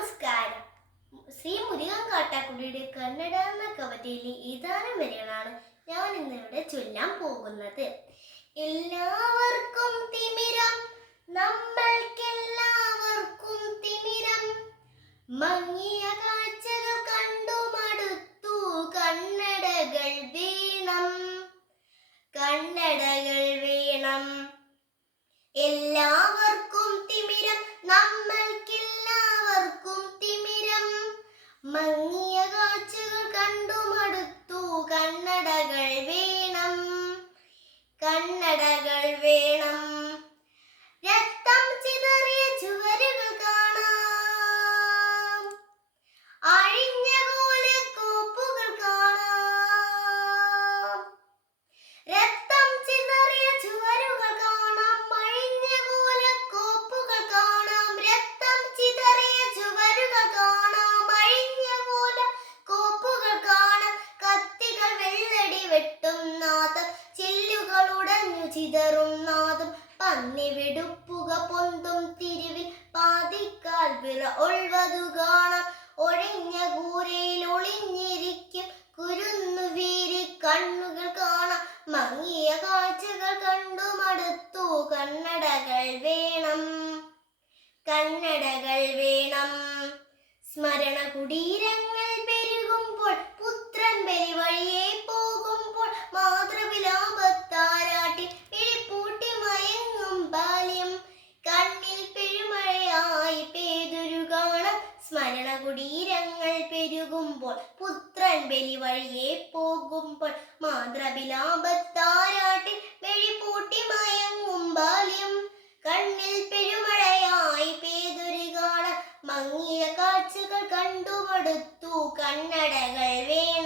നമസ്കാരം. ശ്രീ മുരുകൻ കാട്ടാക്കുടിയുടെ കന്നഡ എന്ന കവിതയിലെ ഏതാനും വരികളാണ് ഞാൻ ഇന്നിവിടെ ചൊല്ലാൻ പോകുന്നത്. എല്ലാവർക്കും തിമിരം, നമ്മൾക്കെല്ലാവർക്കും തിമിരം, മങ്ങിയ കാഴ്ചകൾ കണ്ടു മടുത്തു, കണ്ണടകൾ വേണം, കണ്ണടകൾ വേണം. എല്ലാവർക്കും തിമിരം, നമ്മൾക്കെല്ലാവർക്കും തിമിരം, മങ്ങിയ കാഴ്ചകൾ കണ്ടു മടുത്തു, കണ്ണടകൾ വേണം, കണ്ണടകൾ വേണം. രക്തം ചിതറിയ ചുവരുകൾ കാണാം, അഴിഞ്ഞ കോലക്കോപ്പുകൾ കാണാം. രക്തം ചിതറിയ ചുവരുകൾ കാണാം, അഴിഞ്ഞ കോലക്കോപ്പുകൾ കാണാം. രക്തം ചിതറിയ ചുവരുകൾ കാണാം, അഴിഞ്ഞ കോലക്കോപ്പുകൾ കാണാം. കത്തികൾ വെള്ളടി വെട്ടും നാദം, ചില്ലുകൾ ഉടഞ്ഞു ചിതറും നാദം. പന്നി വെടുപ്പുക പൊന്തും തിരുവിൽ പാതിക്കാൽ വിറ ഒൾവതു കാണാം. ഒഴിഞ്ഞ കൂരയിൽ ഒളിഞ്ഞിരിക്കും കുരുന്നു വീരി കണ്ണുകൾ കാണാം. മങ്ങിയ കാഴ്ചകൾ കണ്ടു മടുത്തു, കണ്ണടകൾ വേണം, കണ്ണടകൾ വേണം. സ്മരണ കുടീരങ്ങൾ പെരുകുമ്പോൾ, പുത്രൻ ബലി വഴിയെ പോകുമ്പോൾ, മാതൃവിലാപത്താരാട്ടി പിടിപൂട്ടി മയങ്ങും ബാല്യം, കണ്ണിൽ പെരുമഴയായി പേതൊരു കാണാം. സ്മരണ കുടീരങ്ങൾ പെരുകുമ്പോൾ, പുത്രൻ ബലി വഴിയെ പോകുമ്പോൾ, മാതൃവിലാപത്താരാട്ടി വെളിപൂട്ടി മയങ്ങും ബാല്യം, കണ്ണിൽ പെരുമഴയായി പേതൊരു കാണാം. മങ്ങിയ കാഴ്ചകൾ കണ്ടു മടുത്തു, കണ്ണടകൾ വേണം.